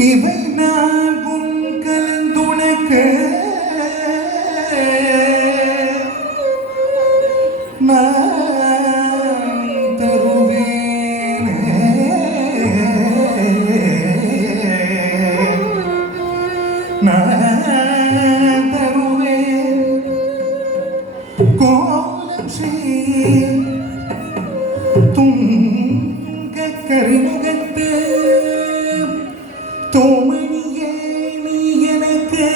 இவை நான் உன் கலந்துணக்க நான் தருவேன் நான் தருவேன் கோலம் செய் துங்க கரிமுகத்து தோமணியே நீ எனக்கு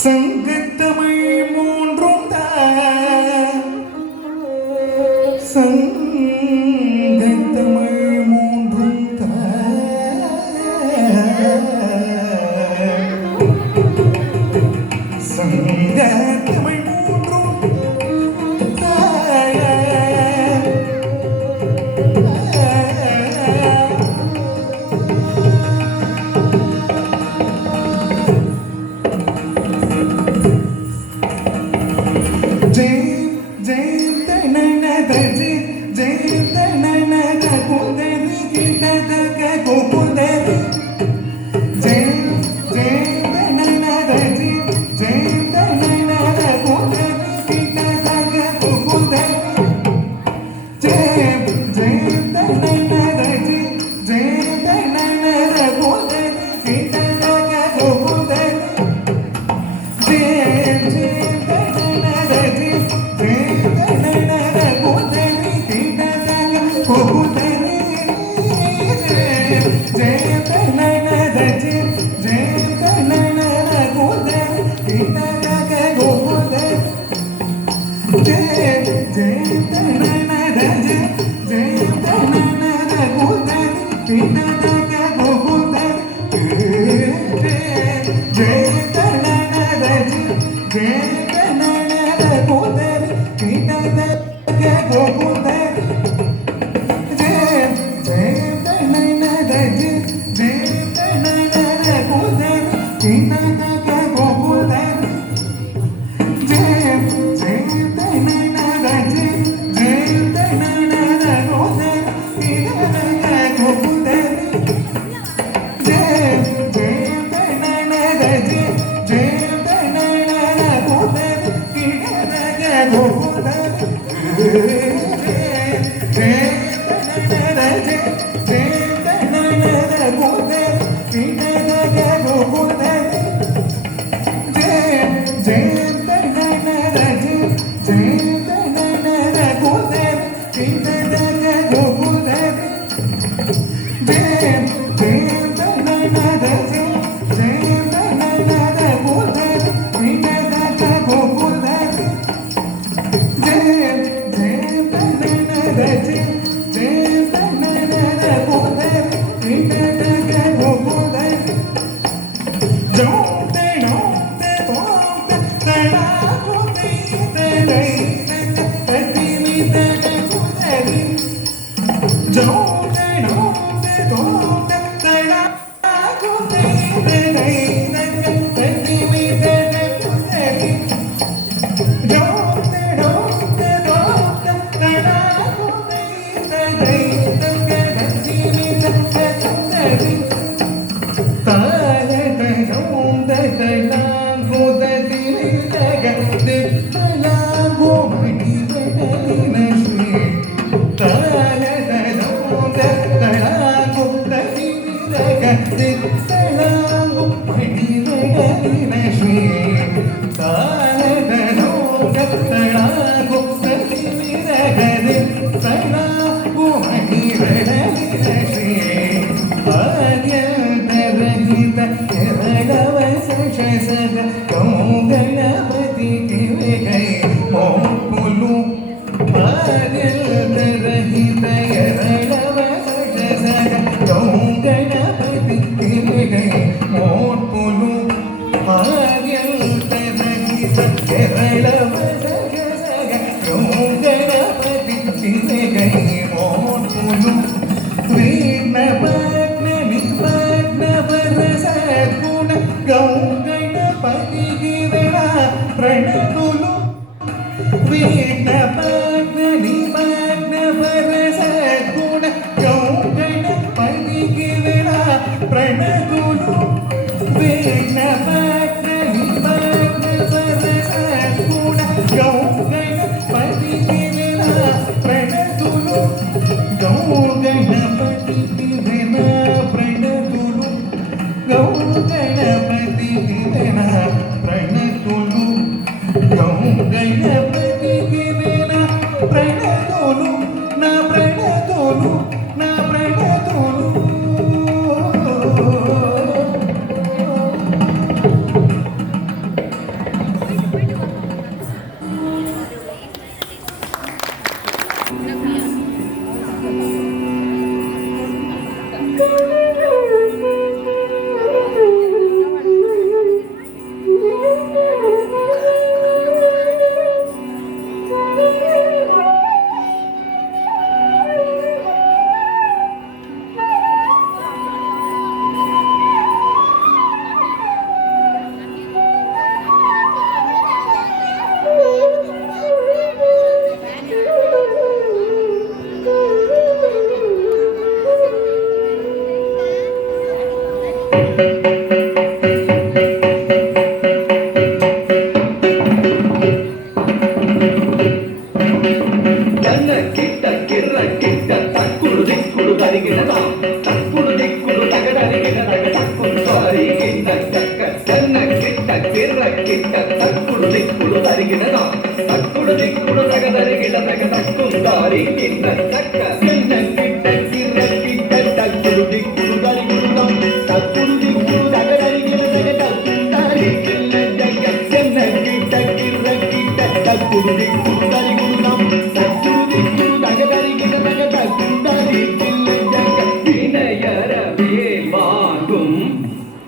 சங்கத்தமிழ் மூன்றும் தான் சங்கத்தமிழ் மூன்றும் சங்கத்தமிழ் மூன்றும் ஜெய் ஜெய் தனனத ஜெய் ஜெய் தனனத குந்தரி கிட்டதக கோகுதரி ஜெய் ஜெய் தனனத ஜெய் ஜெய் தனனத குந்தரி கிட்டதக கோகுதரி ஜெய் ஜெய் தனனத ஜெய் ஜெய் தனனத குந்தரி கிட்டதக கோகுதரி ஜெய் ஜெய் गौ गणपति दिवेना प्रणतुलु गौ गणपति दिवेना प्रणतुलु गौ गणपति दिवेना प्रणतुलु ना प्रणतुलु ना प्रणतुलु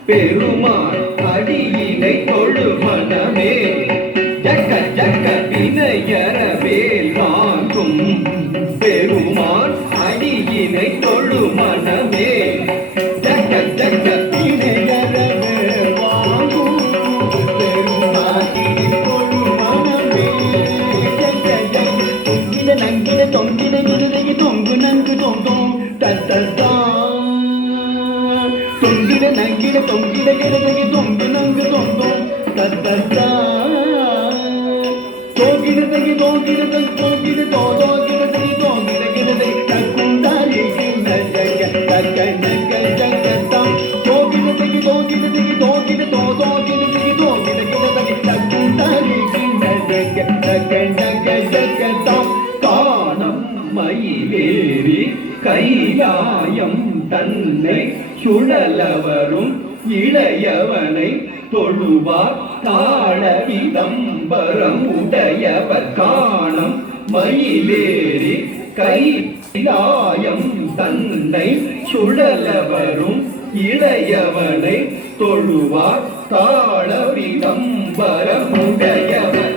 பெருமாள் அடியினை தொழு மனமே ஜக்க ஜக்க வினையரவேல் வாங்கும் பெருமாள் அடியினை தொழு மனமே ஜக்க ஜக்க வினையரவேல் வாங்கும் பெருமாள் தொழு மனமே ஜக்க ஜக்க தொங்கின நங்கின தொங்கின விருதை தொங்கு நங்கு தொங்கும் தத்தா தொங்கிட நங்கிட தொங்கிட கிடதகி தொங்கு நங்கு தொங்கும் தத்தா தோகிடதகி தோகிடதகி தோகிட தோகிடதகி தோகிட கிடதை தக்குந்தாரி கிண்ண ஜக தக்க நங்க ஜகதம் தோகிடதகி தோகிடதகி தோகிட தோகிடதகி தோகிட கிடதகி தக்குந்தாரி கிண்ண ஜக தக்க நங்க ஜகதம் காணம் மயிலேறி கைலாயம் தன்னை சுழலவரும் இளையவனை தொழுவார் தாழ விதம்பரம் உடையவர் காணம் மயிலேறி கைலாயம் தன்னை சுழலவரும் இளையவனை தொழுவார் தாழ விதம்பரம் உடையவர்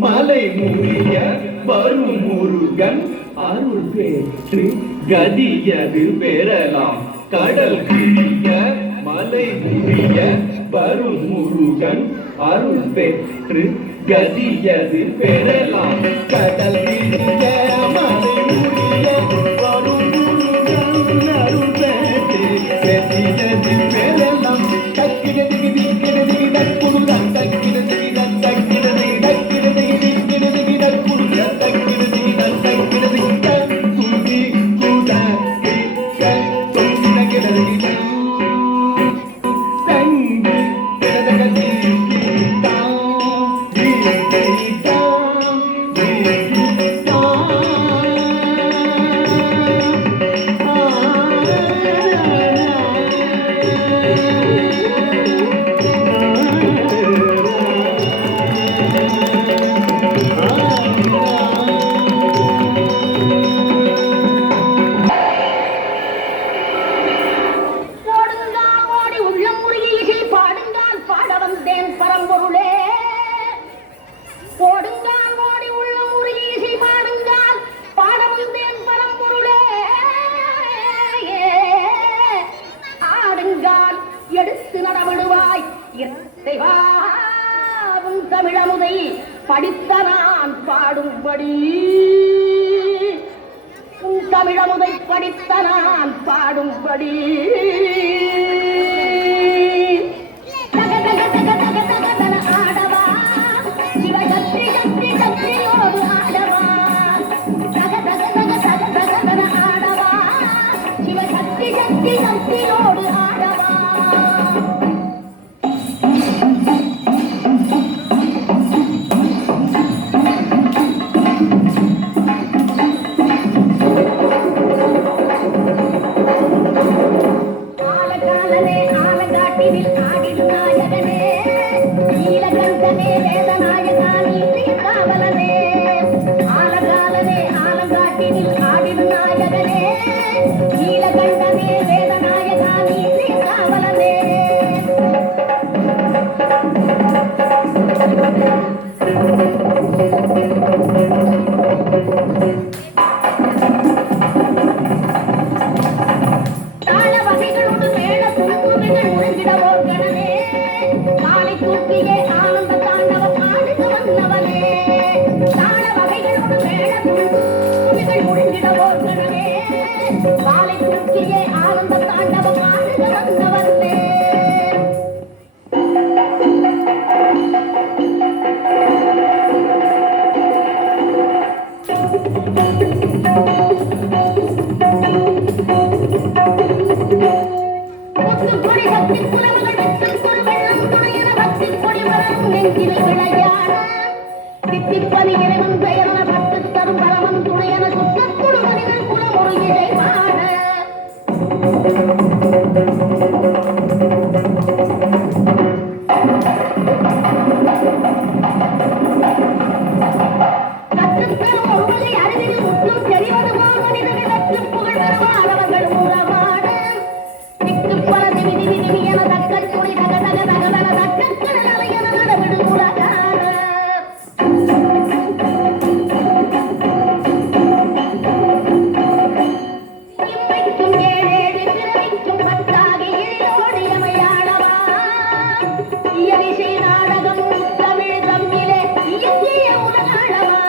மலை முறிய வரும் முருகன் அருள் பெற்று கதியது பெறலாம் கடல் கிழிய மலை முறிய வரும் முருகன் அருள் பெற்று கதியது பெறலாம் கடல் கிழிய மலை முறிய வரும் முருகன் அருள் பெற்று கதியது பெறலாம் தக்கிடது கிடது தக்குடுதான் தக்கிடது ஆடும்படி ஆடவா சிவ சக்தி சக்தி சக்தியோடு ஆடவா ஆடவா சிவ சக்தி சக்தி சக்தியோடு ஆடவா ஆலகாலனே ஆலங்காட்டினில் ஆடிடும் நாயகனே நீலகண்டனே வேதநாயகா நீ காவலனே ஆலகாலனே ஆலங்காட்டினில் ஆடிடும் நாயகனே நீலகண்டனே வேதநாயகா நீ காவலனே தாள வகைகளோடு மேல துணுக்குகள் உறிஞ்சிடவோ கணனே காலை தூக்கியே ஆனந்த தாண்டவம் ஆடுக்கு வந்தவனே தாள வகைகளோடு மேல துணுக்குகள் உறிஞ்சிடவோ கணனே காலை தூக்கியே ஆனந்த தாண்டவம் ஆடுக்கு வந்தவனே முத்துக்கொடி சக்தி புலவர்கள் வெற்றுக்கொரு வெள்ளம் துணையன பக்திக்கொடி மரம் நெஞ்சில் விளையாட தித்திப்பதி இறைவன் பெயரன பட்டு தரும் பலவன் துணையன சுற்றக்குழு மனிதன் குலம் ஒரு இதை பாட கற்றுத்தரும் ஒருவரை அறிவில் முற்றும் தெரிவதுமா மனிதனை வெற்று புகழ் வருவாரவர்கள் உறவாட திக்குப்பல திவி திவி திவி என தக்கல் துணி தக தக தகதன தக்கல் அலையன நடவிடு உலகார இம்மைக்கும் ஏழேழு பிறவிக்கும் பத்தாகி இழையோடு எமையாளவா இயலிசை நாடகம் தமிழ் தம்மிலே இயற்றிய உலகாளவா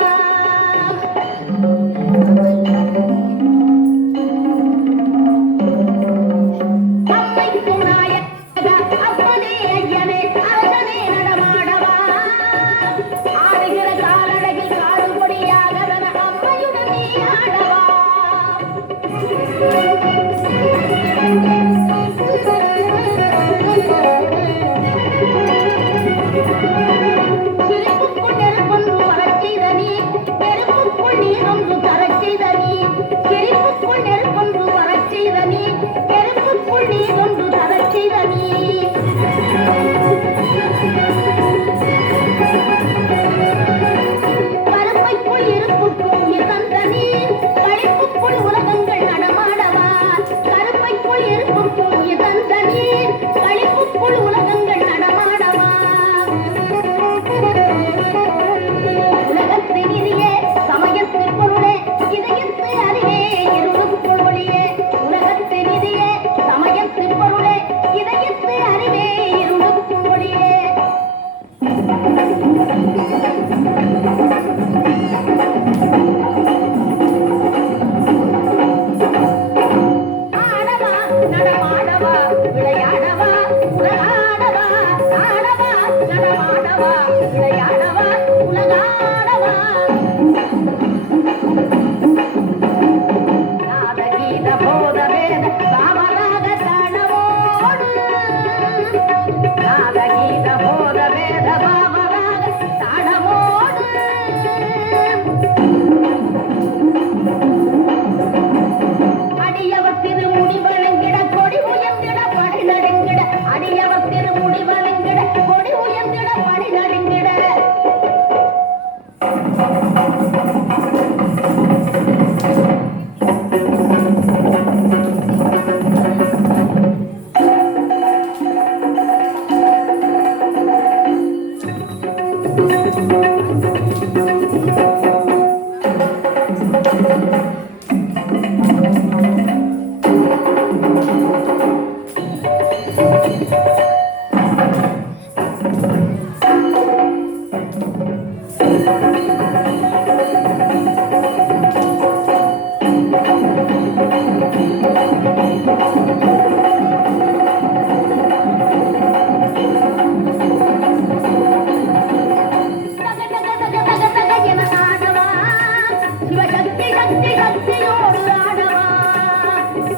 சக்தியோடு ஆடவா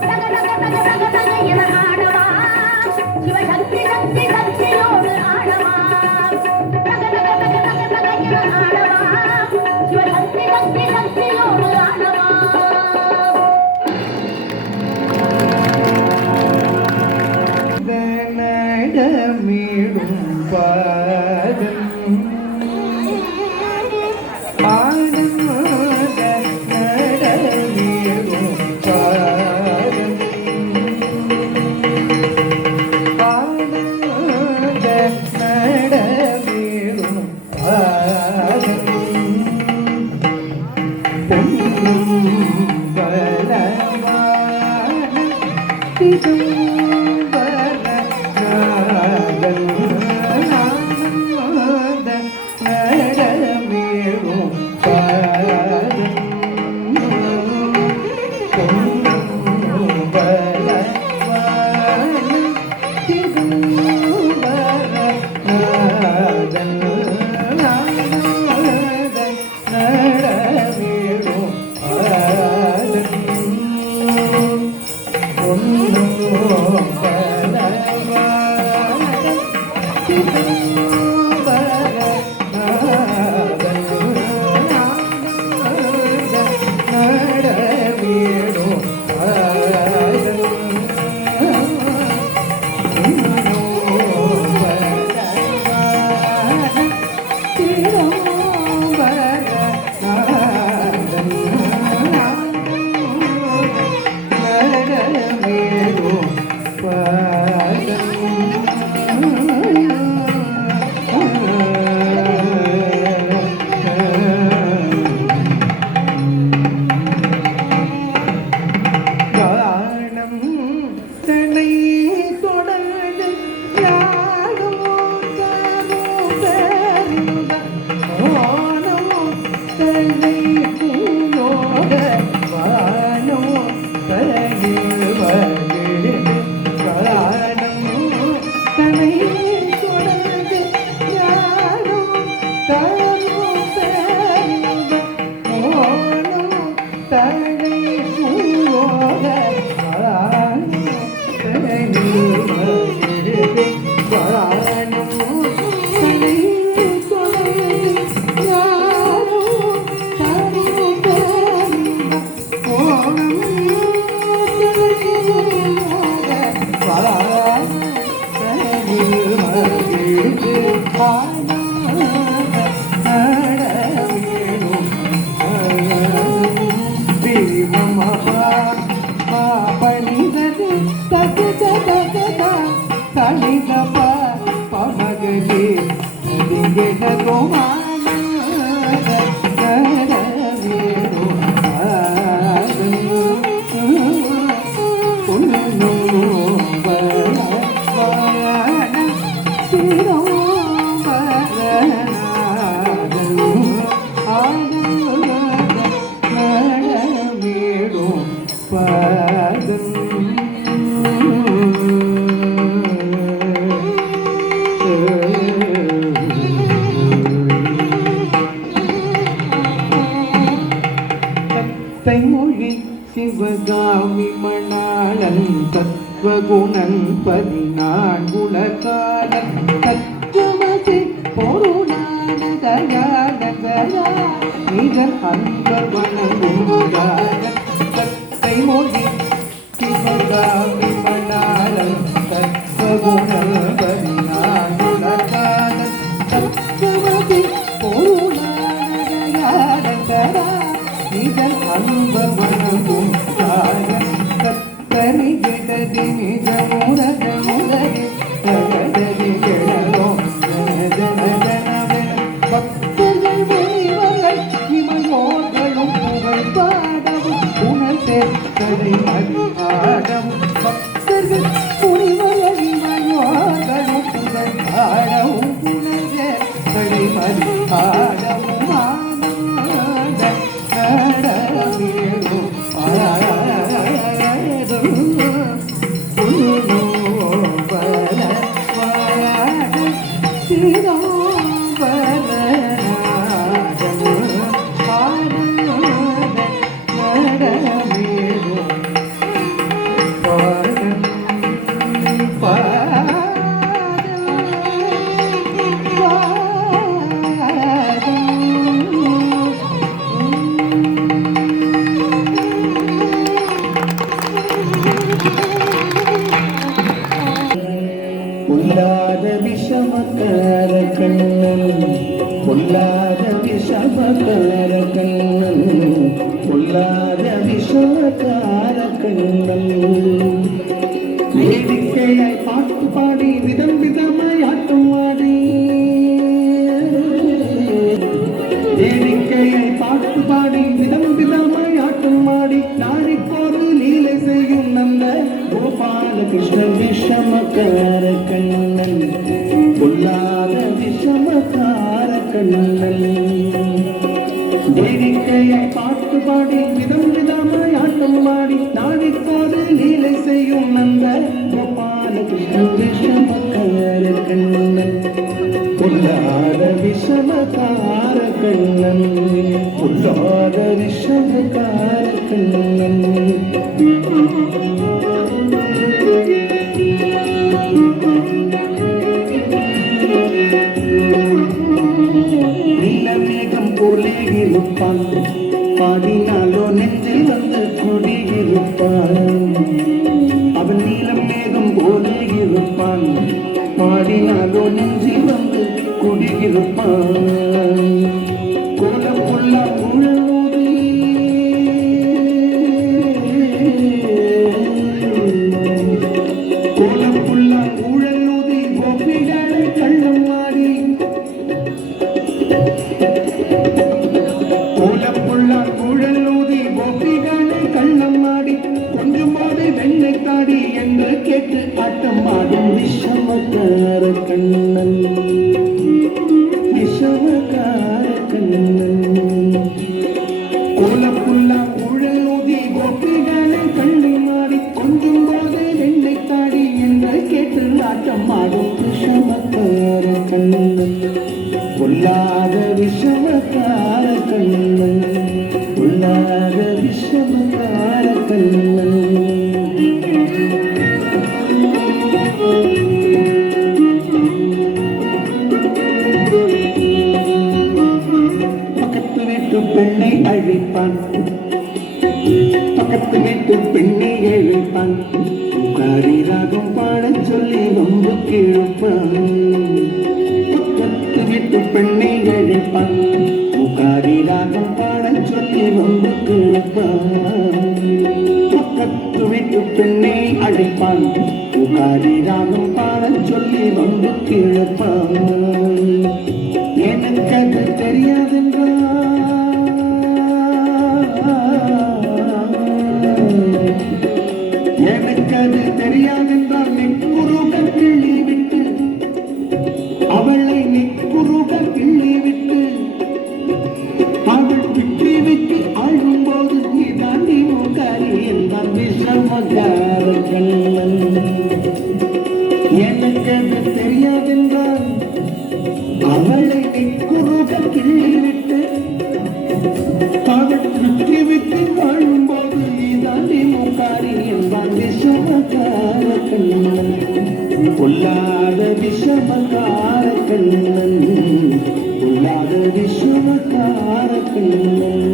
தக தக தக தக தக என ஆடவா சிவசக்தி சக்தி சக்தியோடு ஆடவா தக தக தக தக தக என ஆடவா சிவசக்தி சக்தி சக்தியோடு ஆடவா நடமிடும் பாதம் ஆனந்த நடமிடும் பாதம் ஆனந்த நடமிடும் பாதம் பொன்னும் பலமான மொழி சிவகாமி மணாளன் தத்வகுணன் 14 தத்துவசி பொருளான தயானகரா நிகர் அன்பவனமுடான தத்தை மொழி சிவகாமி மணாளன் தத்வகுணன் 14 தத்துவசி பொருளான தயானகரா நிகர் அன்பவனமும் கத்தரி ஜெகதி நிஜ முரத முரதி தகதரி ஜெடலோ ஜன ஜனவே பக்தர்கள் முனிவர்கள் இமையோர்களும் புகழ் பாடவும் புனல் சேர்க்கதை மதி ஆடவும் பக்தர்கள் முனிவர்கள் இமையோர்களும் புகழ் பாடவும் புனல் சேர்க்கதை மதி ஆடவும் ஆனந்த பொல்லாத விஷமக்கார கண்ணன் பொல்லாத விஷமக்கார கண்ணன் பொல்லாத விஷமக்கார கண்ணன் வேடிக்கையாய் பாட்டு பாடி விதம் விதமாய் ஆட்டம் ஆடி வேடிக்கையாய் பாட்டு பாடி விதம் விதமாய் ஆட்டம் ஆடி நாடிப்போது லீலை செய்யும் நல்ல கோபால கிருஷ்ண விஷமக்கார கண்ணன் பொல்லாத விஷமக்கார கண்ணன் வேடிக்கையை பாட்டு பாடி விதம் விதமாய் ஆட்டம் ஆடி நாடிப்போது லீலை செய்யும் நல்ல கோபால கிருஷ்ண விஷமக்கார கண்ணன் பொல்லாத விஷமக்கார கண்ணன் பொல்லாத விஷமக்கார கண்ணன் நீலமேகம் போலே இருப்பான் பாடினாலோ நெஞ்சில் வந்து குடியிருப்பான் அவன் நீலம் மேகம் போலே இருப்பான் பாடினாலோ நெஞ்சில் வந்து குடியிருப்பான் கோலம் புல்லா உழவுதி கோலம் புல்லா ஊழலூதி கோபிகளை கள்ளம் மாறி கோலம் புல்லா ஊழலூதி கோபிகளை கள்ளம் மாடி கொஞ்சம் போது வெண்ணை தாடி என்று கேட்டு ஆட்டம் ஆடும் விஷமக்கார கண்ணன் விஷமக்கார கண்ணன் கோலம் புல்லா ஊழலூதி கோபிகளை கள்ளம் மாடி கொஞ்சம் போது வெண்ணை தாடி என்று கேட்டு ஆட்டம் ஆடும் விஷமக்கார கண்ணன் பொல்லாத விஷமக்கார கண்ணன் பொல்லாத விஷமக்கார கண்ணன் பக்கத்து வீட்டு பெண்ணை அழைப்பான் பக்கத்து வீட்டு பெண்ணை எழுப்பான் காரி ராகம் பாடச் சொல்லி வம்பு கிழப்பான் பக்கத்து வீட்டு பெண்ணை அழைப்பான் முகாரி ராகம் பாடச் சொல்லி வம்பு கிழப்பான் பக்கத்து வீட்டு பெண்ணை அழைப்பான் முகாரி ராகம் பாடச் சொல்லி வம்பு கிழப்பான் எனக்கு அது தெரியாதென்றால் எனக்கு அது தெரியாதென்றால் நெக்குருக கிள்ளி விட்டு அவளை நெக்குருக கிள்ளி விட்டு அவள் பிற்றி வைத்து ஆழும் போது நீ தாண்டி முகாரி என்றான் விஷமக்கார கண்ணன் எனக்கு அது தெரியாதென்றால் அவளை நெக்குருக கிள்ளி விட்டு அவள் பிற்றி வைத்து ஆழும் போது நீ தாண்டி முகாரி என்றான் விஷமக்கார கண்ணன் பொல்லாத விஷமக்கார கண்ணன் பொல்லாத விஷமக்கார கண்ணன்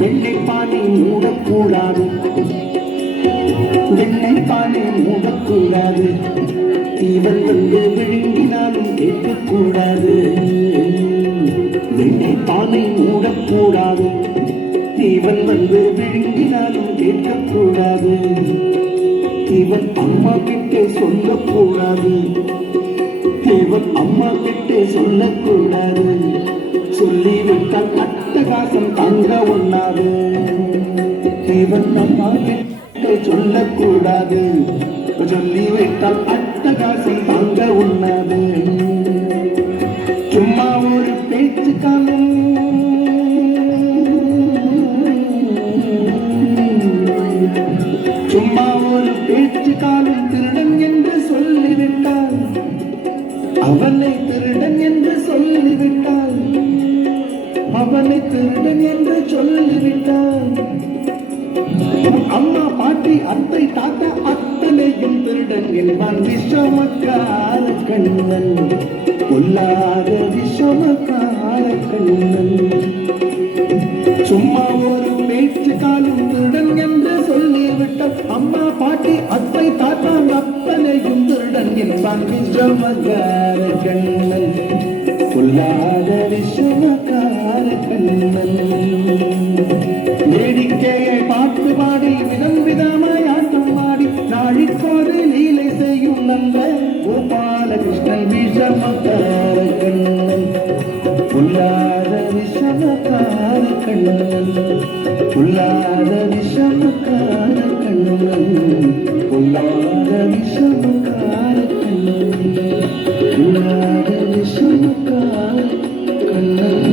வெள்ளை பானை மூடக்கூடாது வெள்ளை பானை மூடக்கூடாது இவன் வந்து விழுங்கினாலும் கேட்கக்கூடாது வெள்ளை பானை மூடக்கூடாது இவன் வந்து விழுங்கினாலும் கேட்கக்கூடாது இவன் அம்மா கிட்டே சொல்லக்கூடாது இவன் அம்மா கிட்டே சொல்லக்கூடாது சொல்லிவிட்டால் அட்டகாசம் தங்க ஒண்ணாது இவன் அம்மா கிட்டே சொல்லக்கூடாது சொல்லிவிட்டால் அட்டகாசம் தங்க ஒண்ணாது சும்மா ஒரு பேச்சு காலம் சும்மா ஒரு பேச்சு காலம் திருடன் என்று சொல்லிவிட்டால் அவனை திருடன் என்று சொல்லிவிட்டாள், அவனை திருடன் என்று சொல்லிவிட்டாள். அம்மா பாட்டி அத்தை தாத்தா அத்தனையும் திருடன் என்பான். விஷமக்கார கண்ணன், கொல்லாத விஷமக்கார கண்ணன். சும்மா ஒரு பேச்சு காலும் திருடன் என்று சொல்லிவிட்டால் அம்மா பாட்டி அத்தை தாத்தா அத்தனையும் திருடன் என்பான். விஷமக்கார கண்ணன், கொல்லாத விஷமக்கார கண்ணன். வேடிக்கையை பார்த்து பாடி விதம் விதமாய் ஆட்டம் ஆடி நாழிக்கொரு லீலை செய்யும் நல்ல கோபாலகிருஷ்ணன். விஷமக்கார கண்ணன், புல்லாத விஷமக்கார கண்ணன், புல்லாத விஷமக்கார கண்ணன், புல்லாத விஷமக்கார கண்ணன், புல்லாத விஷமக்கார கண்ணன்.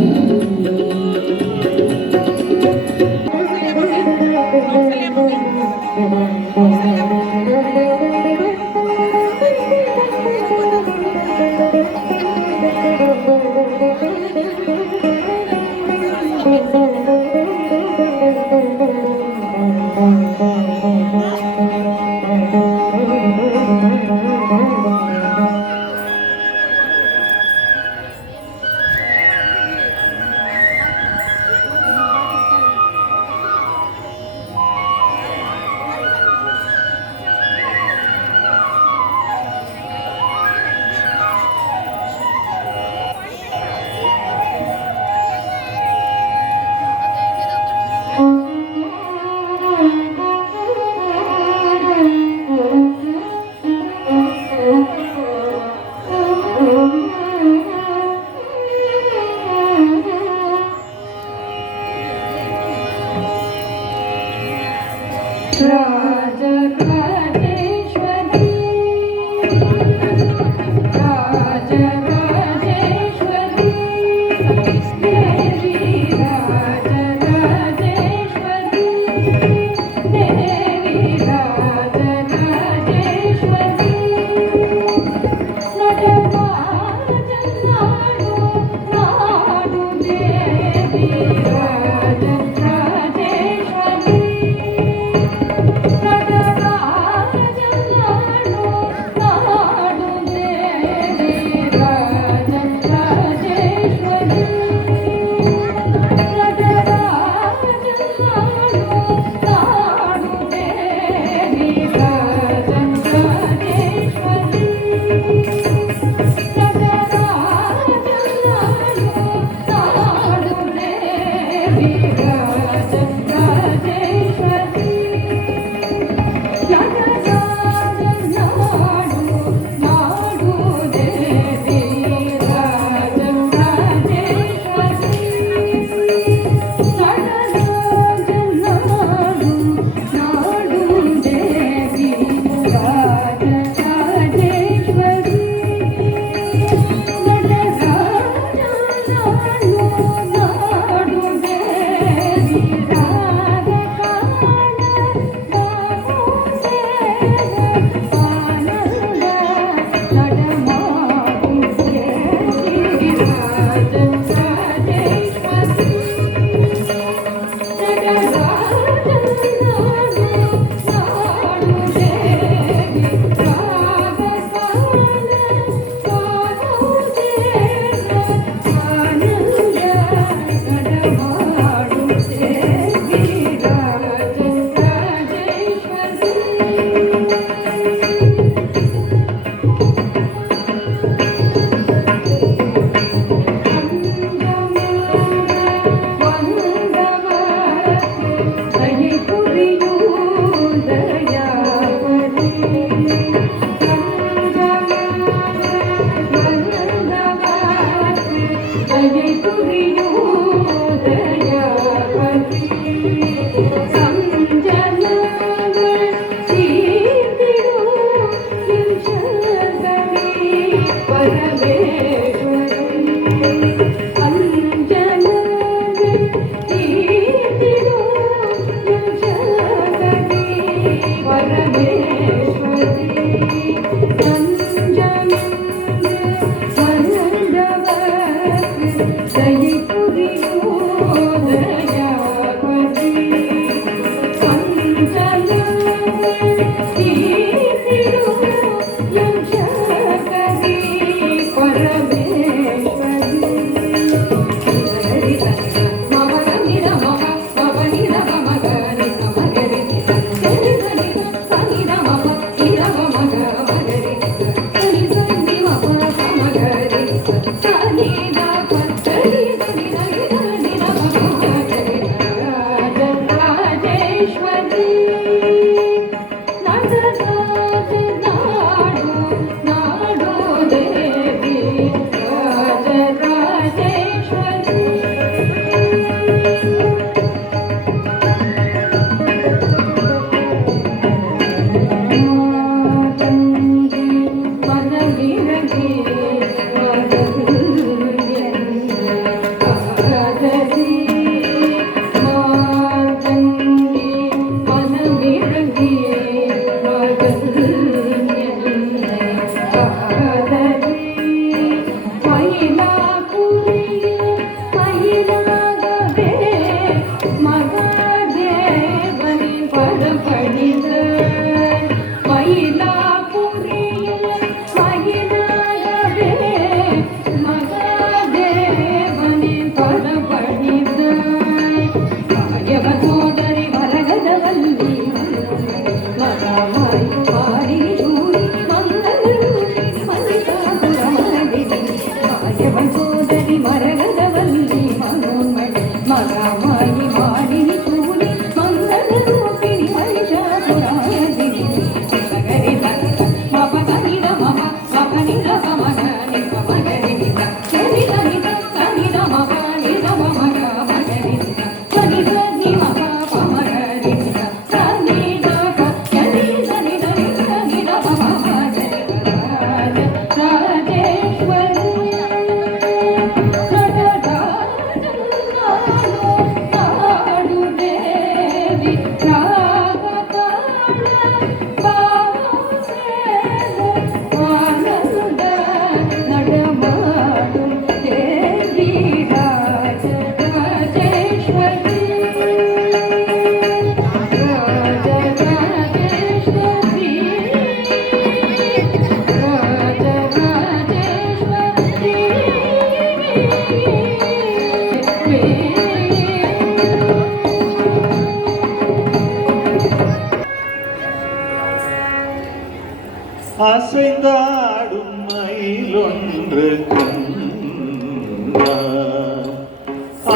அசைந்தாடும் மயிலொன்று கண்ணா,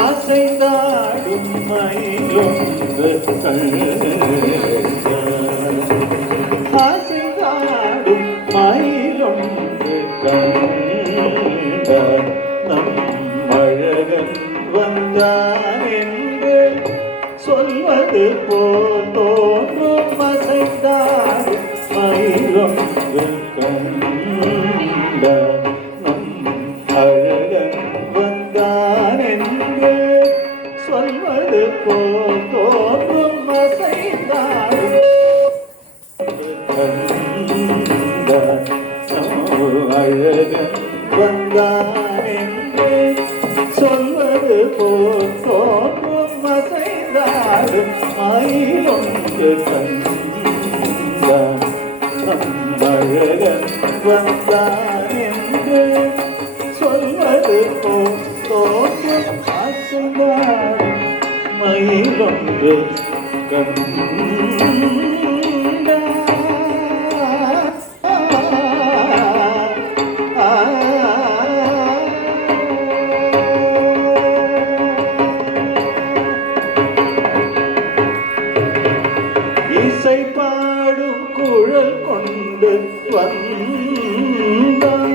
அசைந்தாடும் மயிலொன்று கண்ணா, அசைந்தாடும் மயிலொன்று கண்ணா, நம் அழகன் வந்தான் என்று சொல்வது போல் தோன்றும். அசைந்தாடும் மயிலொன்று கண்ட நம் அழகன் வந்தான் என்று சொல்வது போல் தோன்றும். அசைந்தாடும் கண்ட நம் அழகன் வந்தான் என்று சொல்வது போல் தோன்றும். அசைந்தாடும் மயிலொன்று கண்ட அழகன் வந்தான் என்று சொல்வது போல் தோன்றும். அசைந்தாடும் மயிலொன்று கண்ட இசை பாடும் குழல் கொண்டு வந்தான்,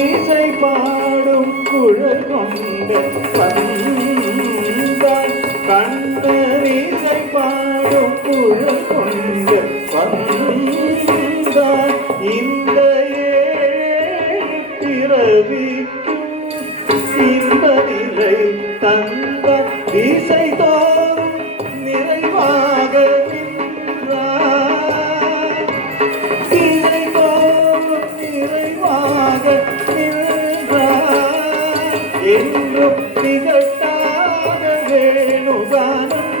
இசை பாடும் குழல் கொண்டு வந்தான், கண்ணன் இசை பாடும் குழல் கொண்டு வந்தான். இந்த பிறவிக்கும் இந்த நிலை தந்த இசை தோறும் நிறைவாக நின்றார், இசை தோறும் நிறைவாக நின்றார். என்றும் திகட்டாத வேணுகானம்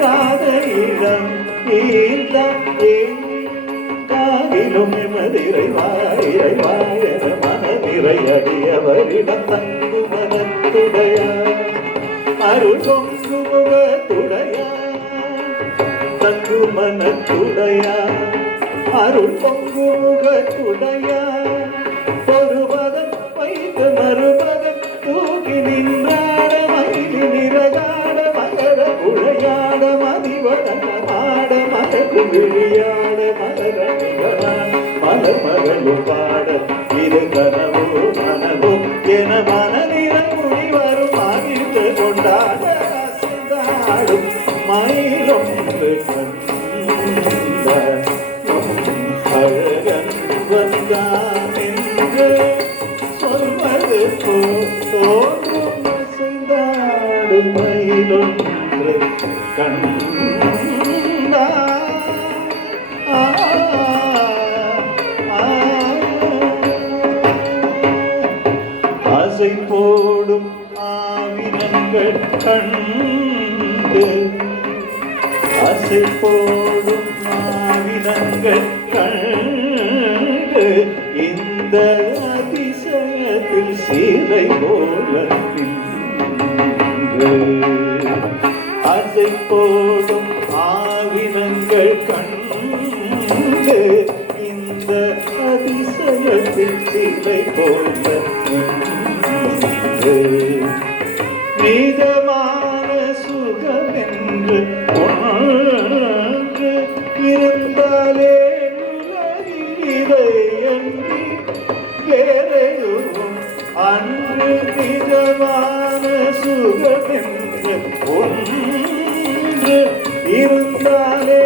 ராதையிடம் ஈர்த்த எங்காகிலும் எமதிரைவாயிரைவாய மனதிரையடியவரிடம் தங்கு மனத்துடையார், அருள் பொங்கு முகத்துடையார், தங்கு மனத்துடையார், அருள் பொங்கு முகத்துடையார். ஒரு பதம் வைத்து விழியாட மலரணிகளான் மலர் மகளும் பாட இது கனவோ கனவோ என மனதில் முடி வரும் மகிழ்ந்து கொண்டாட அசைந்தாடும் மயிலொன்று கண்ட அழகன் வந்தான் என்று சொல்வது தோன்றும் அசைந்தாடும் மயிலொன்று கண்டா ஆசை போடும் ஆவினங்கள் கண்டு ஆசை போடும் ஆவினங்கள் கண்டு இந்த அதிசயத்தில் சீலை போல நின்று ஆசை போடும் ஆவினங்கள் கண்டு இந்த அதிசயத்தில் சீலை போல நின்று நீதமான சுகமென்று ஒன்று இருந்தாலே இதை என்று வேறெதுவும் அன்று நிஜமான சுகமென்று ஒன்று இருந்தாலே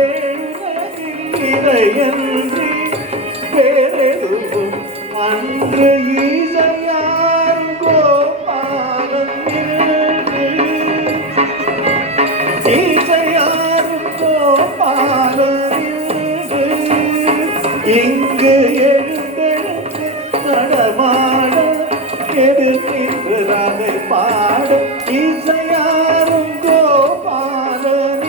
இதை என்று வேறெதுவும் அன்று ஈசையார் கோபாலன் ஈசையார் கோபாலன் இங்கு எழுந்தெழுந்து நடமாட எடுக்கின்று அதை பாட ஈசையாரும் கோபாலன்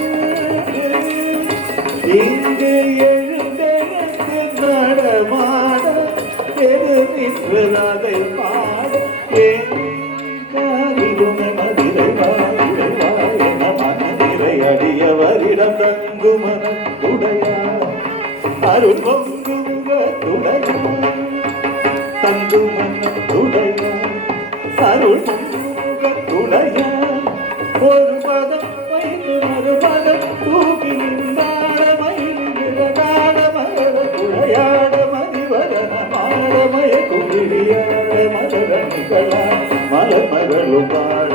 இங்கு எழுந்தெழுந்து நடமாட எடுக்கின்று அதை பாட காரிலுமை மதிரை வாயிலை வாயன மனதிரை அடியவரிடம் தங்குமன துடையார் அருள் பொங்குங்க துடையார் தங்குமன துடையார் அருள் பொங்குங்க துடையார் ஒரு பதம் வைத்து மறுபதம் தூக்கி நின்றாட மயிலாட மகர துடையாட மதிவதன மாடமய குடியாட மலரணிகளா மலர் மகளும் பாட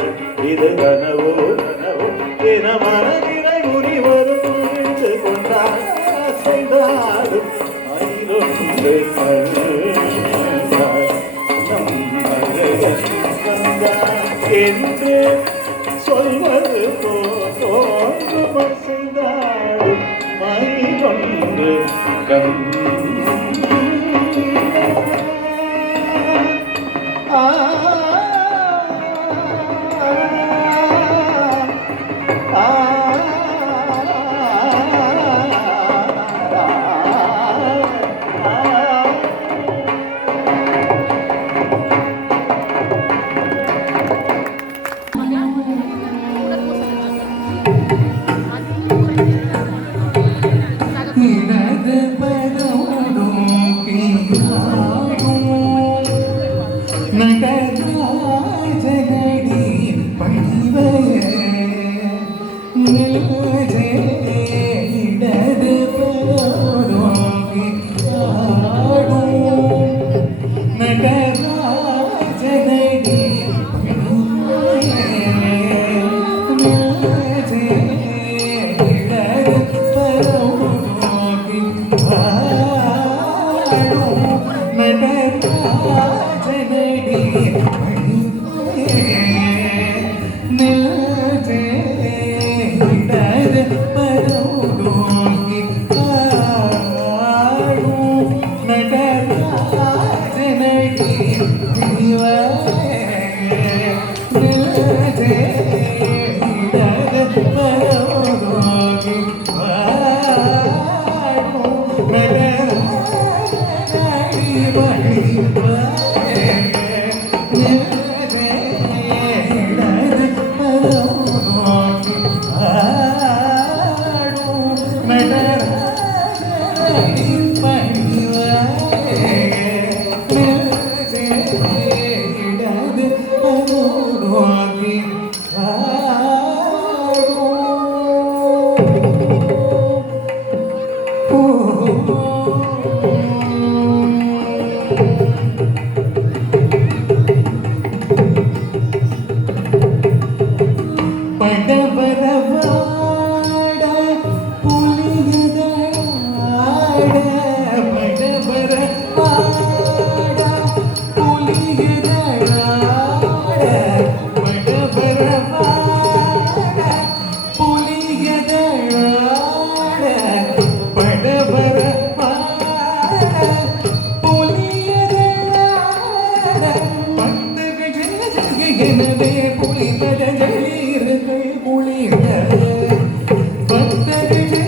இது கனவோ கனவோ என மனதிரை உரி வரும் மகிழ்ந்து கொண்டாட அசைந்தாடும் மயிலொன்று என்று சொல்வது தோன்றும் அசைந்தாடும் மயிலொன்று நினது பதோடும் கீழாடும் நடராஜனடி பணிவய நிலஜே இடது பதோடும் கீழாடும் நடராஜனடி பணிவய நிலஜே இடது பதோடும் புலிபதஞ்சலீர்கள் குளிர பக்தர்களே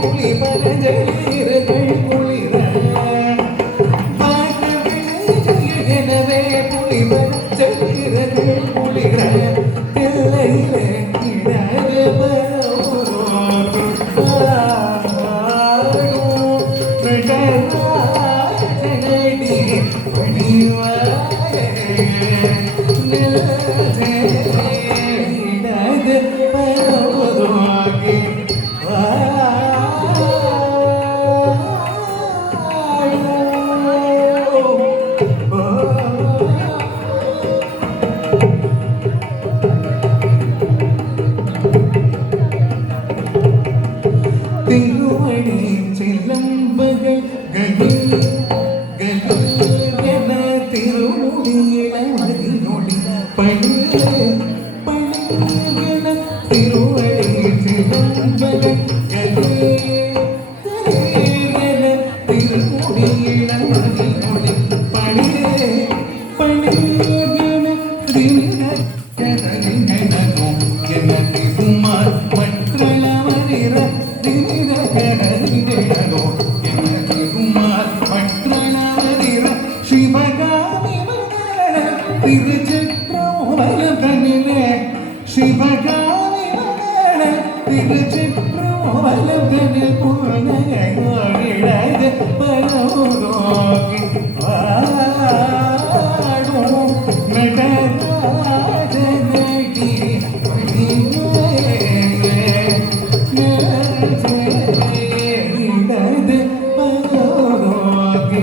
புலிபதஞ்சலீர்கள் குளிர பக்தர்களே புலிபதஞ்சலீர்கள் குளிர பிள்ளையிலே இடது திருவடி செல்லம்பகள் கலில் என திருமுடியில மதிநொடி பணியன திருவடி செல்லம்பகள் கலில் என திருமுடியில மதிநொடி பணியன குமார் மற்றளவரிர சிவகாமி திருச்சிற்றோவலதனிலே சிவகாமி திருச்சிற்றோவலதனில் புனகையோடிடது பலோரோகி ஆடும் நடராஜனடி இடது பலோரோகி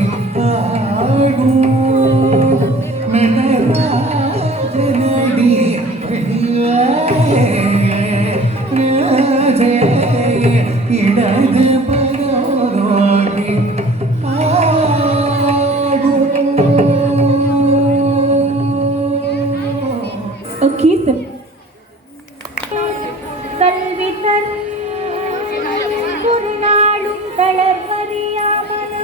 இடது பலோரோகி கீர்த்தன் கல்வி தன் ஒரு நாளும் தளர்வறியாமல்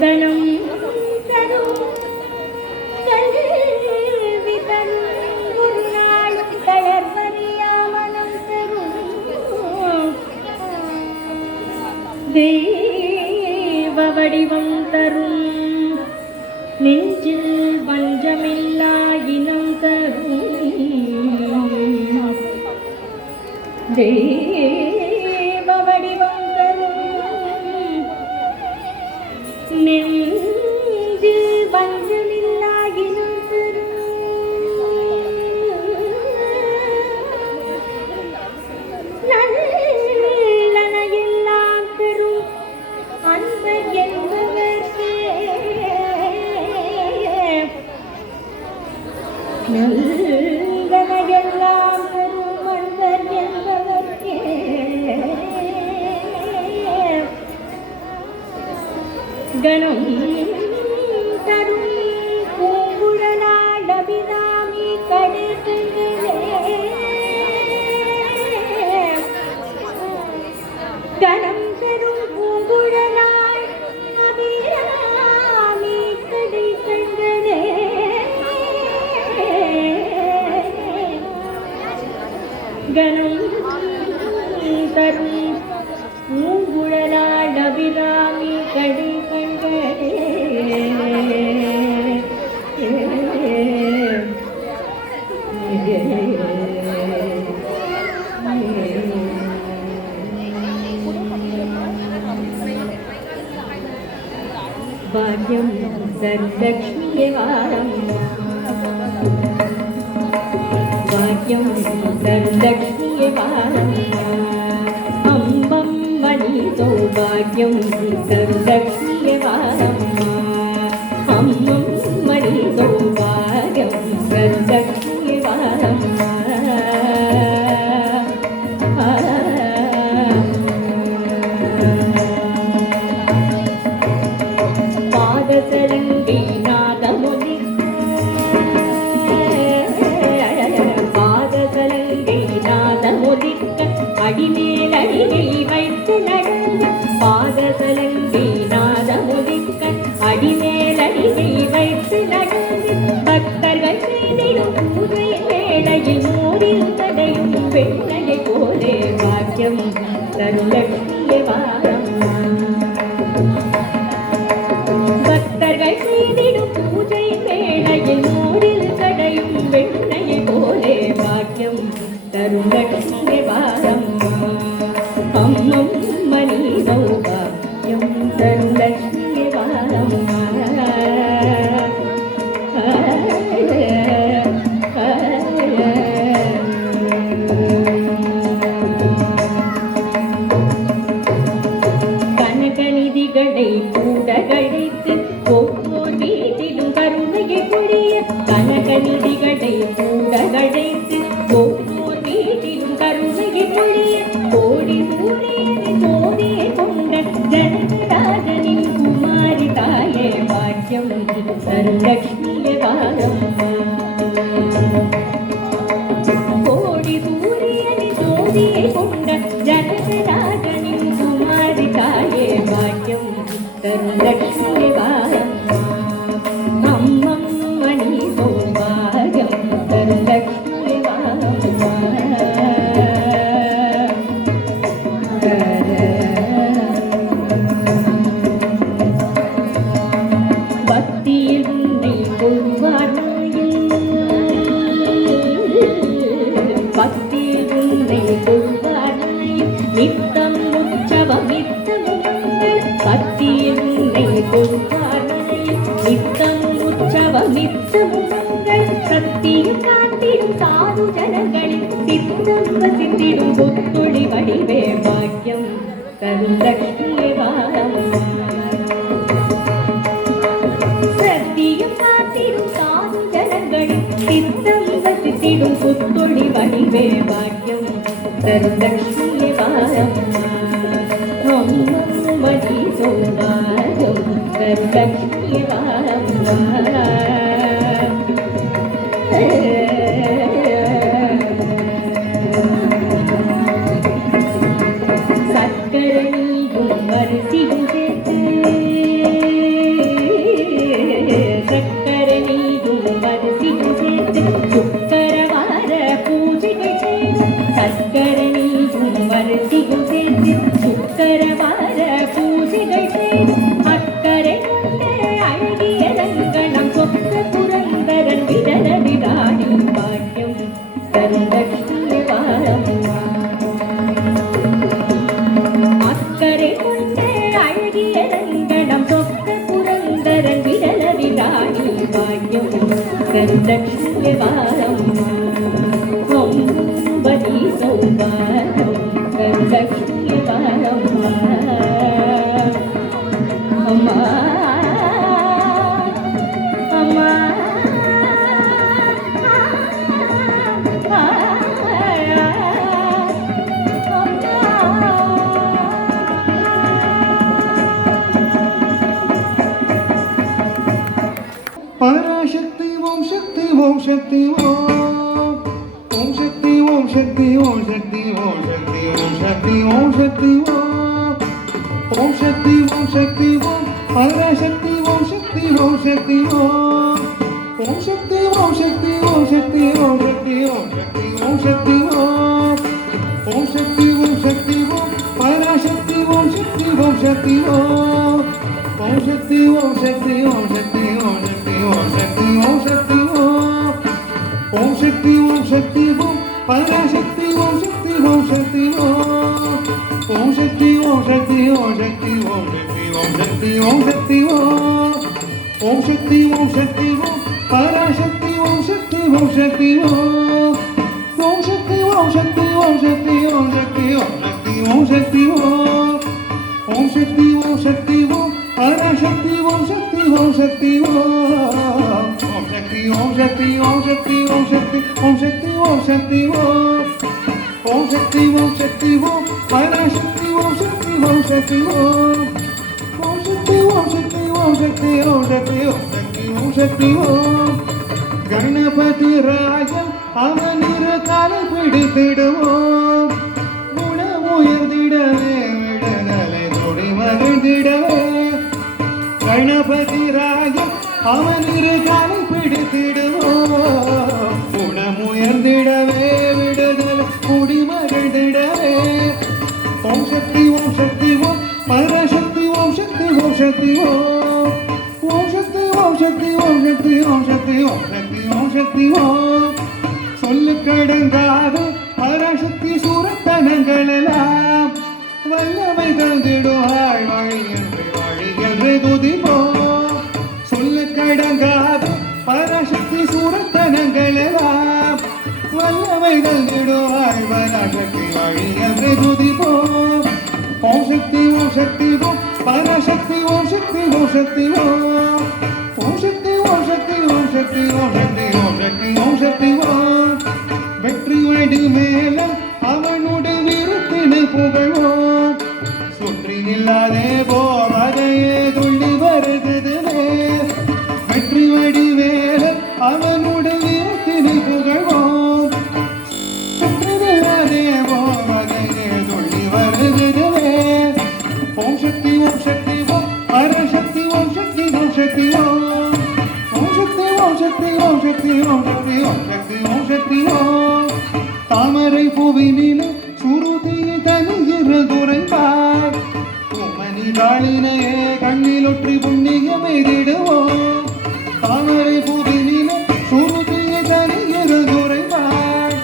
தனம் தரும் கல்வி தன் ஒரு நாளும் தளர்வறியாமல் தெய்வ வடிவம் தரும் நெஞ்சில் வஞ்சமில்லா இனம் தரும் தேவ வடிவம் தரும் நெஞ்சில் வஞ்சமில்லா இனம் தரும் நல்லன எல்லாம் தரும் அன்பை என்பவர்க்கே நல்லனையெல்லாம் தரும் அன்பர் என்பவர்க்கே கணம் தரும் பூங்குழலாள் அபிராமி கடுகளே கணம் தரும் பூங்குழலாள் அபிராமி கடுகளே கணம் தரும் பூங்குழலாள் அபிராமி கடுகளே பாக்யம் தர்லக்ஷ்மியே வாரம்மா பாக்யம் தர்லக்ஷ்மியே வாரம்மா அம்பம் மணி சௌபாகியம் தர்லக்ஷ்மியே வாரம்மா அம்மம் மணி சௌபாகியம் தர்லக்ஷ்மியே வாரம்மா பாதசலங்கை நாதமுதி பாதசலங்கை நாதமுதிக்க அடிமேல் அடியை வைத்து நடந்த பாதசலங்கை நாதமுதிக்க சௌபாகியம் தருலட்சுமி வாரம்மா கனகநிதிகளை கூட கழித்து ஒவ்வொரு வீட்டிலும் கருணையை பொழிய கனகநிதிகளை கூட கழித்து ஒவ்வொரு வீட்டிலும் கருணையை பொழிய கோடி சூரியனை சோதியை கொண்ட ஜனகராஜனின் குமாரி தாயே பாக்கியம் தருலட்சுமியே வாரம்மா கோடி சூரியனை சோதியை கொண்ட ஜனகராஜனின் குமாரி தாயே பாக்கியம் தருலட்சுமியே வாரம்மா அம்மம்மணி சௌபாகியம் தருலட்சுமியே வாரம்மா பக்தியில் உன்னை கொள்வானாயில் பக்தியில் உன்னை கொள்வானாயில் நித்தம் உற்சவம் நித்தமும் பக்தியில் உன்னை கொள்வானாயில் நித்தம் உற்சவம் நித்தமும் சத்தியம் காத்திடும் சாது ஜனங்களின் சித்தம் வசித்திடும் புத்தொழி வடிவே பாக்கியம் தருலட்சுமியே வாரம்மா சத்தியம் காத்திடும் சாது ஜனங்களின் சித்தம் வசித்திடும் புத்தொழி வடிவே பாக்கியம் தருலட்சுமியே வாரம்மா மணி சௌபாகியம் தருலட்சுமியே வாரம்மா சக்கரணியும் வரிசியும் சேர்த்து சக்கரணியும் வரிசியும் சேர்த்து சுக்கரவார பூஜைகள் செய்து சக்கரணியும் வரிசியும் சேர்த்து சுக்கரவார பூஜைகள் செய்து அக்கரை அழகிய ரங்கணம் சொக்க புரந்தரன் விடல விடாடி பாக்கியம் தருலட்சுமியே வாரம்மா அக்கரை கொண்ட அழகிய ரங்கணம் சொக்க புரந்தரன் விடல விடாடி பாக்கியம் தருலட்சுமியே வாரம்மா ஒம்பதி சௌபாகியம் தருலட்சுமியே வாரம்மா அம்மா அம்மா பராசக்தி ஓம் சக்தி ஓம் சக்தி ஓம் ஓம் சக்தி ஓம் சக்தி ஓம் சக்தி ஓம் சக்தி ஓம் சக்தி ஓம் சக்தி ஓம் ஓம் சக்தி ஓம் சக்தி ஓம் பராசக்தி ஓம் சக்தி ஓம் சக்தி ஓம் ஓம் சக்தி ஓம் சக்தி ஓம் சக்தி ஓம் சக்தி ஓம் சக்தி ஓம் சக்தி ஓம் ஓம் சக்தி ஓம் சக்தி ஓம் பராசக்தி ஓம் சக்தி ஓம் சக்தி ஓம் ஓம் சக்தி ஓம் சக்தி ஓம் சக்தி ஓம் சக்தி ஓம் சக்தி ஓம் சக்தி ஓம் ஓம் சக்தி ஓம் சக்தி ஓம் பராசக்தி ஓம் சக்தி ஓம் சக்தி ஓம் ஓம் சக்தி ஓம் சக்தி ஓம் சக்தி ஓம் சக்தி ஓம் சக்தி ஓம் சக்தி ஓம் ஓம் சக்தி ஓம் சக்தி ஓம் பராசக்தி ஓம் சக்தி ஓம் சக்தி ஓம் ஓம் சக்தி ஓம் சக்தி ஓம் சக்தி ஓம் சக்தி ஓம் சக்தி ஓம் சக்தி ஓம் சக்தி ஓம் பராசக்தி ஓம் சக்தி ஓம் சக்தி ஓம் சக்தி ஓம் சக்தி ஓம் சக்தி ஓம் சக்தி ஓம் சக்தி ஓம் சக்தி ஓம் சக்தி ஓம் சக்தி ஓம் பராசக்தி ஓம் சக்தி ஓம் சக்தி ஓம் சக்தி ஓம் சக்தி ஓம் சக்தி ஓம் சக்தி ஓம் சக்தி ஓம் சக்தி ஓம் கணபதி ராஜன் அவனிரு காலை பிடித்திடுவோம் குணமுயர்ந்திடவே விடுதலை தொடி மகிழ்ந்திடவே கணபதி ராஜன் அவனிரு காலை பிடித்திடுவோம் குணமுயர்ந்திடவே விடுதலை குடி மகிழ்ந்திடவே ஓம் சக்தி ஓம் சக்தி ஓம் பராசக்தி ஓம் சக்தி ஓம் சக்தி ஓம் சக்தி ஓம் சக்தி ஓம் சக்தி ஓம் சக்தி ஓம் சக்தி ஓம் சக்தி ஓம் சொல்லு கடங்காத பராசக்தி சூரத்தனங்கள் எல்லாம் வல்லமை தந்திடுவாய் வழி என்று வழி என்று துதிப்போம் சொல்ல கடங்காத பராசக்தி சூரத்தனங்களெல்லாம் வல்லமை தந்திடுவாய் பராசக்தி வழி என்று துதிப்போம் ஓம் சக்தி ஓம் சக்தி ஓம் பராசக்தி ஓம் சக்தி ஓம் சக்தி ஓம் ஓம் சக்தி ஓம் சக்தி ஓம் சக்தி ஓம் சக்தி ஓம் சக்தி ஓம் சக்தி ஓம் வெற்றி வடி மேலும் அவனுடைய வீரத்தினை புகழ்வோம் சுற்றி நில்லாதே போவதையே துள்ளி வருகுதுவே வெற்றி வடி மேலும் அவனுடைய வீரத்தினை புகழ்வோம் சுற்றி நில்லாதே போவதையே துள்ளி வருகுதுவே ஓம் சக்தி ஓம் சக்தி ஓம் பரசக்தி ஓம் சக்தி ஓம் சக்தி ஓம் ஓம் சக்தி ஓம் சக்தி ஓம் சக்தி ஓம் சக்தி ஓம் சக்தி ஓம் சக்தி ஓம் தாமரை பூவினிலே சுருதியை தனியிரு துரைப்பார் பூமணி தாளினையே கண்ணிலொற்றி புண்ணியம் எதிடுவோம் தாமரை பூவினிலே சுருதியை தனியிரு துரைப்பார்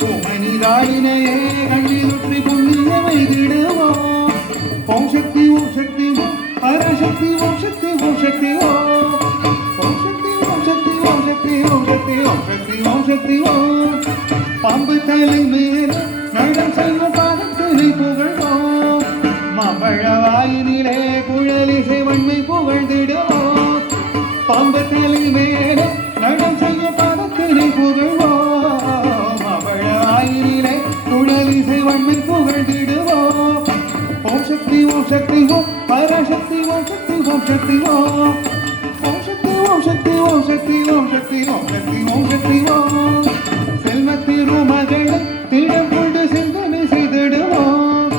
பூமணி தாளினையே கண்ணிலொற்றி புண்ணியம் எதிடுவோம் ஓம் சக்தி ஓம் சக்தி ஓம் பரசக்தி ஓம் சக்தி ஓம் சக்தி ஓம் ஓம் சக்தி ஓம் சக்தி ஓம் சக்தி ஓம் சக்தி ஓம் சக்தி ஓம் சக்தி ஓம் பாம்பு தலை மேல் நடம் செய்வ பாதத்தினை புகழ்வோம் மாம்பழ வாயினிலே குழலிசை வன்மை புகழ்ந்திடுவோம் பாம்பு தலை மேல் நடம் செய்வ பாதத்தினை புகழ்வோம் மாம்பழ வாயினிலே குழலிசை வன்மை புகழ்ந்திடுவோம் ஓம் சக்தி ஓம் சக்தி ஓம் பராசக்தி ஓம் சக்தி ஓம் சக்தி ஓம் ஓம் சக்தி ஓம் சக்தி ஓம் சக்தி ஓம் சக்தி ஓம் சக்தி ஓம் சக்தி ஓம் செல்வத்திருமகளை திடம் கொண்டு சிந்தனை செய்திடுவோம்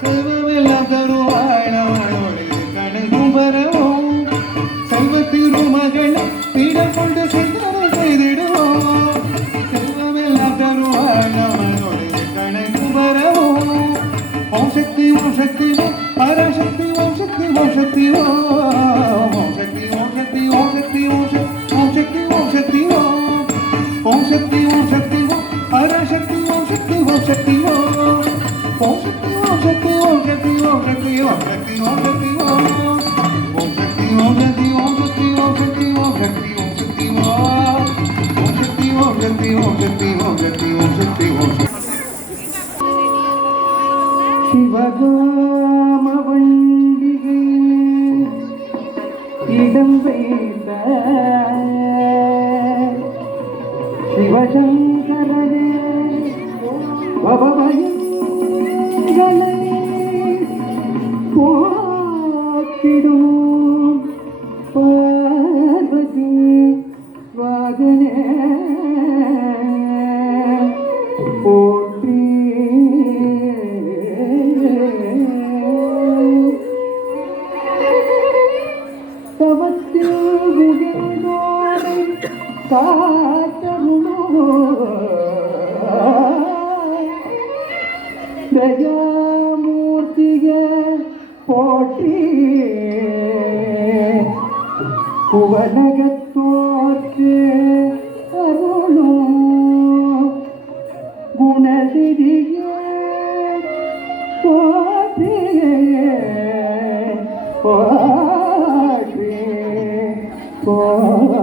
செல்வமெல்லாம் தருவாழோடு கணக்கும் வரவோம் செல்வத்திருமகளை திடம் கொண்டு சிந்தனை செய்திடுவோம் செல்வமெல்லாம் தருவாழோடு கணக்கும் வரவோம் ஓம் சக்தி ஓம் சக்தி ஓம் பரசக்தி ஓம் சக்தி ஓம் சக்தி ஓம் சக்தி ஓம் சக்தி ஓம் சக்தி ஓம் சக்தி ஓம் சக்தி ஓம் ஓம் சக்தி ஓம் சக்தி ஓம் பரசக்தி ஓம் சக்தி ஓம் சக்தி ஓம் ஓம் சக்தி ஓம் சக்தி ஓம் சக்தி ஓம் சக்தி ஓம் சக்தி ஓம் சக்தி ஓம் ஓம் சக்தி ஓம் சக்தி ஓம் சக்தி ஓம் சக்தி ஓம் சக்தி ஓம் சக்தி ஓம் ஓம் சக்தி ஓம் சக்தி ஓம் சக்தி ஓம் சக்தி ஓம் சக்தி சிவகாம வண்டிகை இடம் வைத்த சிவசங்கரனே பவபயங்களை போக்கிடும் பார்வதி வாகனே போற்றி ದಯಾಮೂರ್ತಿಗೆ ಪೋಟಿ ಭುವನಗತ್ತೋರ್ತೆ ಅರುಳು ಗುಣಸಿರಿಗೆ ಪೋಟಿ ಪೋಟಿ ಪೋಟಿ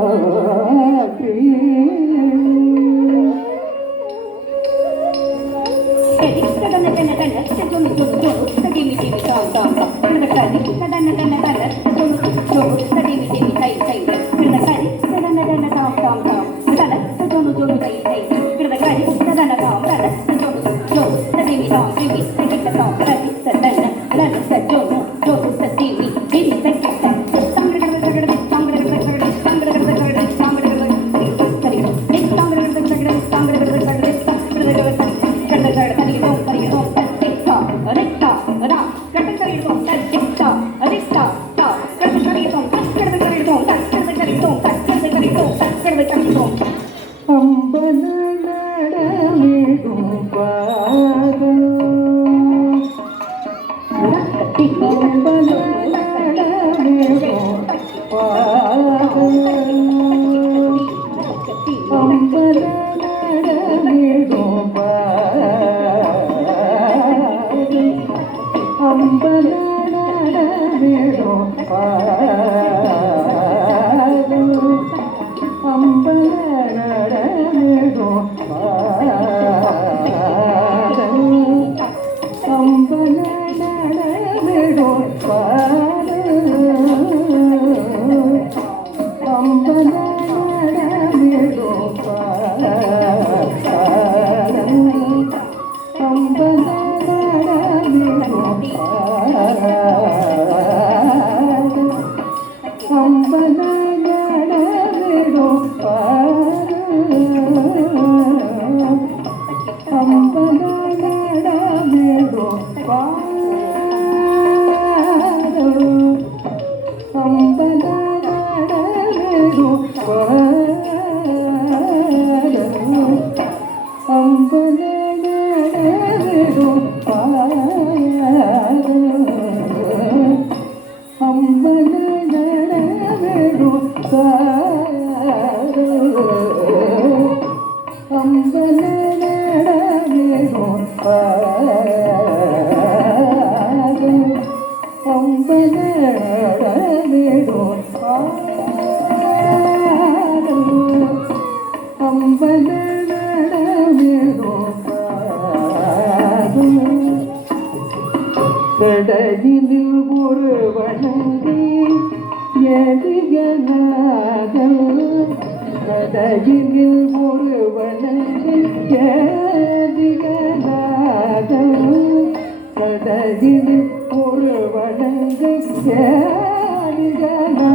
கடலில் ஒரு வணங்கி எதிகநாதம் கடலில் ஒரு வணங்கி எதிகநாதம் கடலில் ஒரு வணங்கி எதிகநாதம்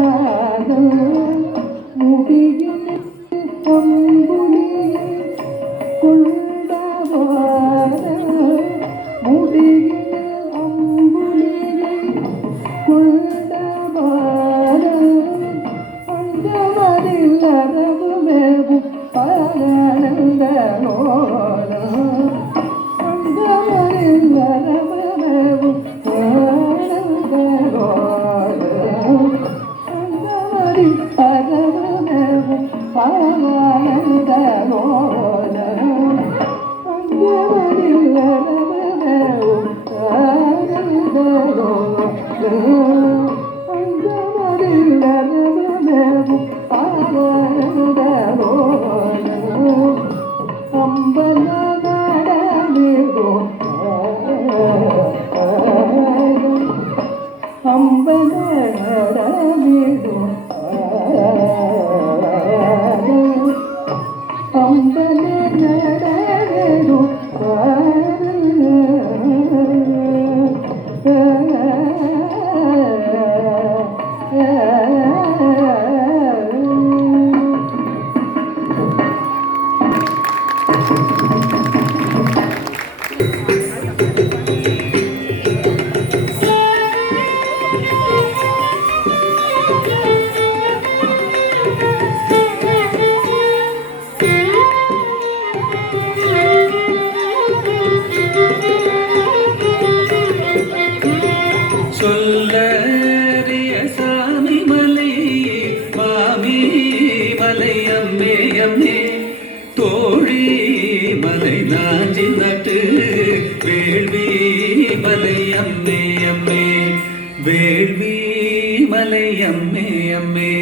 முடியில் பொங்குலி கொண்டவாரம் முடியில் சொல்லறிய சாமி மலை மாமி மலை அம்மே அம்மே தோழி மலை நாஞ்சி நட்டு வேள்வி மலை அம்மே அம்மே வேள்வி மலை அம்மே அம்மே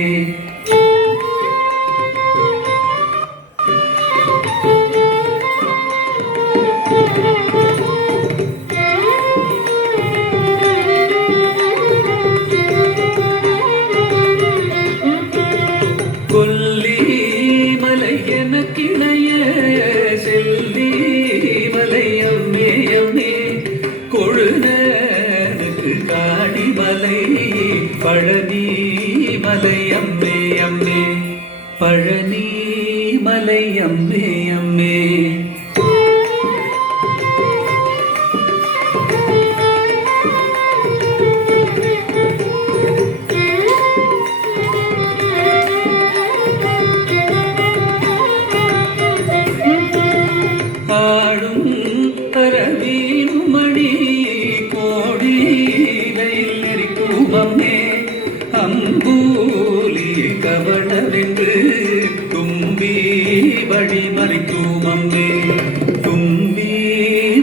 கொல்லி மலை எனக்கிணைய செல்லி மலை அம்மே அம்மே கொழுநனுக்கு காடி மலை பழனி மலை அம்மே அம்மே பழனி மலை அம்மே அம்மே ஆடும் தரவீனும் மணி கோடி வெயில் நெறிக்கும் அம்மே அம்பூலி கவடவென்று தும்பி வழி மறைக்கும் அம்மே தும்பி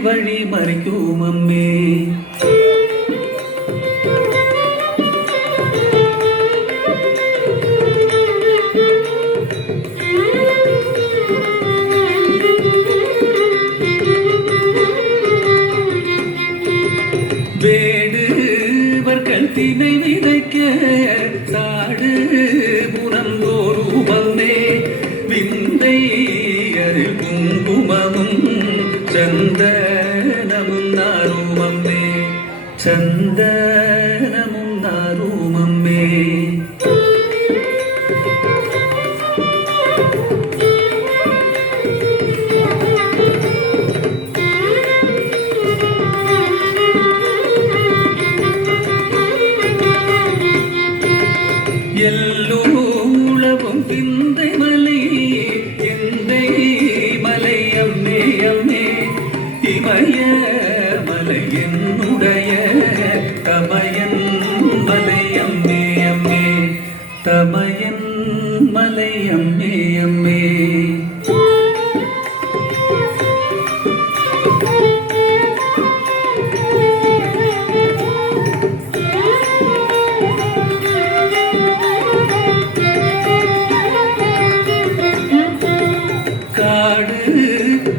வழி மறைக்கும் அம்மே விதை விதைக்க சாடு புறந்தோறும் அம்மே விந்தை அருள் குங்குமமும் சந்தனமும் நாரும் அம்மே சந்தனமும் நாரும் அம்மே எல்லோளவும் பிந்தை மலை எந்தை மலை அம்மே அம்மே இமய மலை என்னுடைய தமயன் மலை அம்மே அம்மே தமயன் மலை அம்மே அம்மே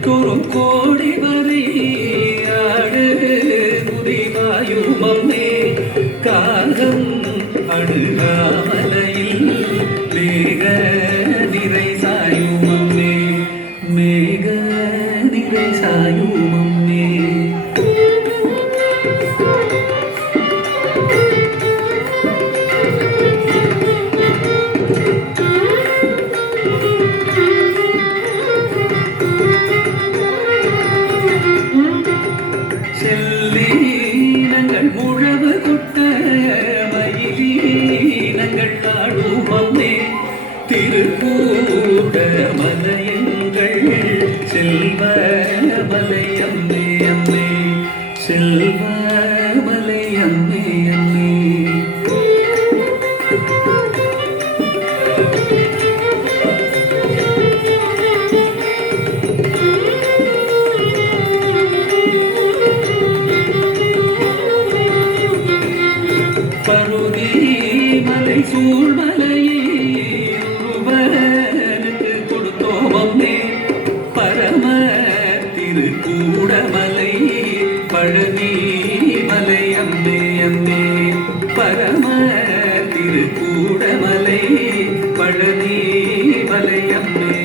தோறும் கோடி வரை ஆடு முதிவாயும் அம்மே காகம் அணுகாமலையில் மேக நிறை சாயும் அம்மே மேக நிறை சாயும் அம்மே செல்லீனங்கள் முழவு கொட்ட மயிலீனங்கள் பாடும் அம்மே திருக்கூட மலையங்கள் செல்வ மலை அம்மே அம்மே செல்வ மலை அம்மே அம்மே பருதி மலை சூழ்மலையே ஒருவனுக்கு கொடுத்தோம் அம்மே பரம திருக்கூடமலை பழனி மலை அம்மே அம்மே பரம திருக்கூடமலை பழனி மலை அம்மே